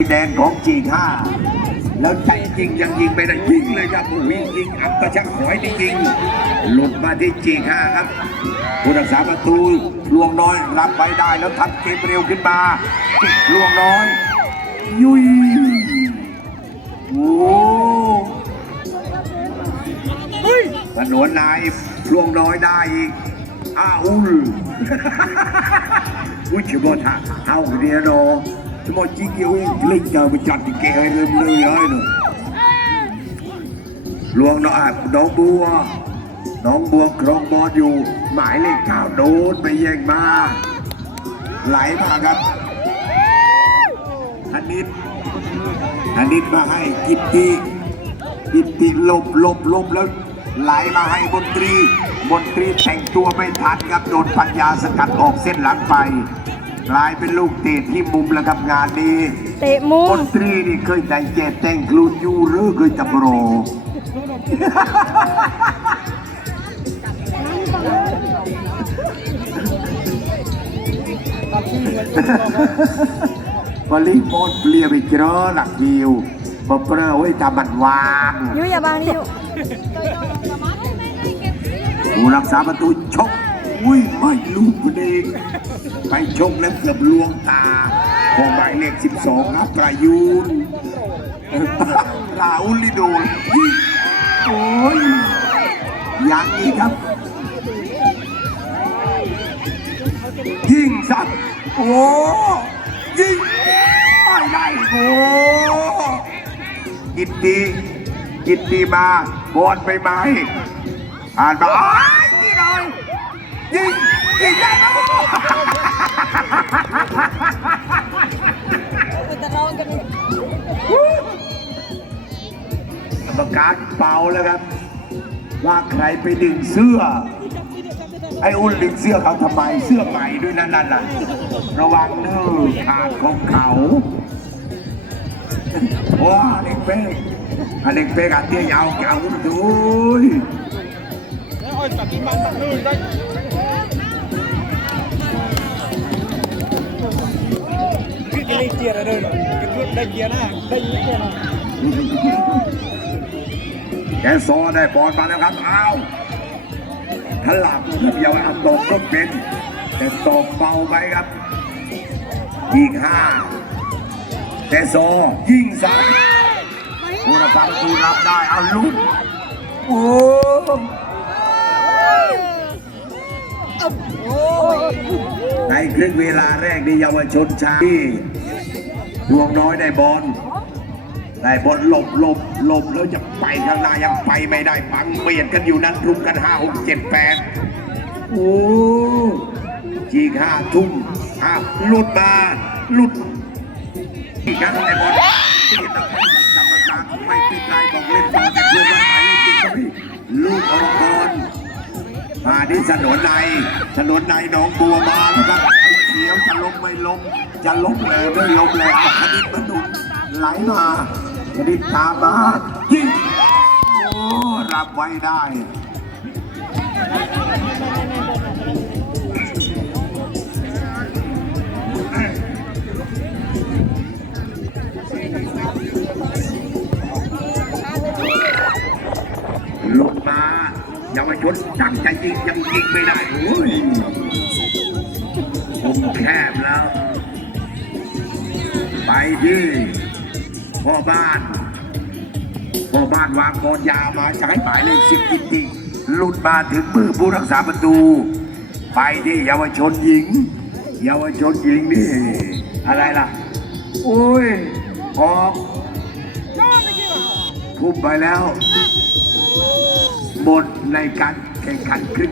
แดงของจีห้าแล้วใจจริงยังยิงไปได้ยิงเลยครับโอ้โหยิงอับกระชักหอยจริง หลุดมาที่จีห้าครับผู้รักษาประตูลวงน้อยรับไปได้แล้วทำเกมเร็วขึ้นมาจิกลวงน้อย ยุยโอ้ถนนนายลวงน้อยได้อีกอ้าอุลอุชิบะท่าเฮาเรียนอ ชิบะจิกิอุ้ยเล่นเจอไปจัดที่เกยเลยเลยเลยเนาะลวงน้อยน้องบัวน้องบัวครองบอลอยู่หมายเลขเก้าโดนไปแย่งมา ไหลมาครับธนิดธนิดมาให้กิตติกิตติลบลบลบแล้วไหลมาให้บนตรีบนตรีแต่งตัวไม่ทันครับโดนปัญญาสกัดออกเส้นหลังไป กลายเป็นลูกเตะที่มุมแล้วครับงานนี้เตะมุบมนตรีนี่เคยแต่งเจตแต่งคลูนยูหรือเคยตะโปรบริโภคเปลี่ยนไปเจอหลักยิวมาเปรอะไว้ทำมันวางยุ้ยอย่าบังดิยุผู้รักษาประตูชกอุ้ยไม่ลูกคนเอง ไปชกแล้วเกือบลวงตาของหมายเลข 12ครับประยูนราอุลิโดนยิงโอ้ยยังอีกครับยิงสัตว์โอ้ยิงไม่ได้โอ้กินดีกินดีมาบอลไปไหมอ่านมาอ้ายนี่หน่อยยิงยิงได้ไหม กรรมการเป่าแล้วครับ ว่าใครไปดึงเสื้อ ไอ้อุ่นดึงเสื้อเขาทำไมเสื้อใหม่ด้วยนั่นนั่นน่ะระวังเน้อขาดของเขาว้าเด็กเป๊กอันเด็กเป๊กอันเตี้ยยาวเก่าดูย Ôi, tập kim băng tập lương đấy. Cái cái ly kia ở đây rồi, cái bước đây kia nè, đây như kia nè. แกโซได้บอลมาแล้วครับอ้าวถลับครับอย่าเอาตกก็เป็นแต่ตกเบาไปครับยิงห้าแต่โซยิงสามผู้รับฟังผู้รับได้เอาลุกโอ้ในครึ่งเวลาแรกนี่เยาวชนชายที่ดวงน้อยได้บอล ได้บอลหลบหลบหลบแล้วจะไปข้างหน้ายังไปไม่ได้ปังเบียดกันอยู่นั้นรุมกันห้าหกเจ็ดแปดโอ้จีกห้าทุ่มอ้าหลุดมาหลุดอีกครั้งแต่บอลที่ตะโกนกรรมการไม่ปิดไรบอกเล่นต่อแต่เพื่อนว่าหมายเลขเจ็ดก็ไม่ลูกออกบอลมาที่ถนนในถนนในหนองบัวมาแล้วก็ไอ้เขียวจะลงไม่ลงจะลงแล้วไม่ลงแล้วเอาคณิตมาดุไหลมา คณิตตามมายิงโอ้รับไว้ได้ลงมาเยาวชนตั้งใจยิงยังยิงไม่ได้โอ้ยผมแคบแล้ว ไปที่ พ่อบ้าน พ่อบ้านวางบอลยาวมาใช้หมายเลขสิบกิติหลุดมาถึงมือผู้รักษาประตู ไปที่เยาวชนหญิง เยาวชนหญิงนี่ อะไรล่ะ โอ้ยออกทุ่มไปแล้ว หมดในการแข่งขันขึ้น